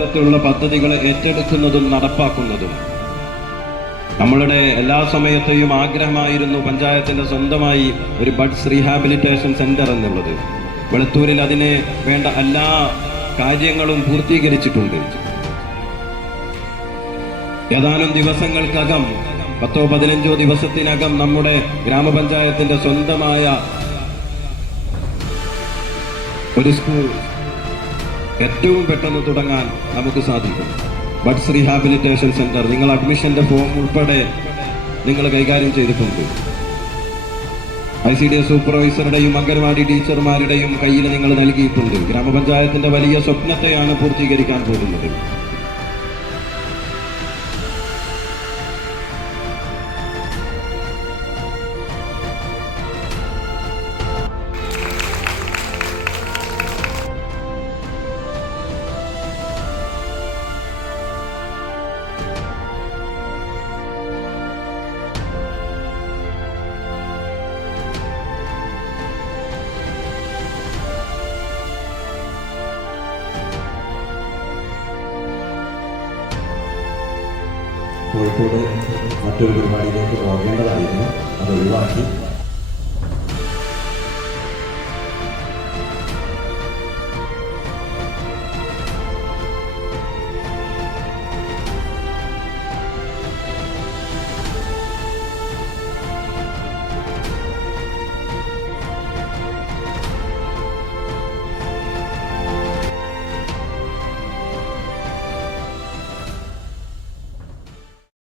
പലതരത്തിലുള്ള പദ്ധതികൾ ഏറ്റെടുക്കുന്നതും നടപ്പാക്കുന്നതും. നമ്മളുടെ എല്ലാ സമയത്തെയും ആഗ്രഹമായിരുന്നു പഞ്ചായത്തിന്റെ സ്വന്തമായി ഒരു ബഡ്സ് റീഹാബിലിറ്റേഷൻ സെന്റർ എന്നുള്ളത്. വെളുത്തൂരിൽ അതിന് വേണ്ട എല്ലാ കാര്യങ്ങളും പൂർത്തീകരിച്ചിട്ടുണ്ട്. ഏതാനും ദിവസങ്ങൾക്കകം 10-15 ദിവസത്തിനകം നമ്മുടെ ഗ്രാമപഞ്ചായത്തിന്റെ സ്വന്തമായ ഒരു സ്കൂൾ ഏറ്റവും പെട്ടെന്ന് തുടങ്ങാൻ നമുക്ക് സാധിക്കും. ബഡ്സ് റീഹാബിലിറ്റേഷൻ സെന്റർ നിങ്ങൾ അഡ്മിഷന്റെ ഫോം ഉൾപ്പെടെ നിങ്ങൾ കൈകാര്യം ചെയ്തിട്ടുണ്ട്. ICDS സൂപ്പർവൈസറുടെയും അംഗൻവാടി ടീച്ചർമാരുടെയും കയ്യിൽ നിങ്ങൾ നൽകിയിട്ടുണ്ട്. ഗ്രാമപഞ്ചായത്തിന്റെ വലിയ സ്വപ്നത്തെയാണ് പൂർത്തീകരിക്കാൻ പോകുന്നത്. കോഴിക്കോട് മറ്റൊരു പരിപാടിയിലേക്ക് പോകേണ്ടതായിരുന്നു, അത് ഒഴിവാക്കി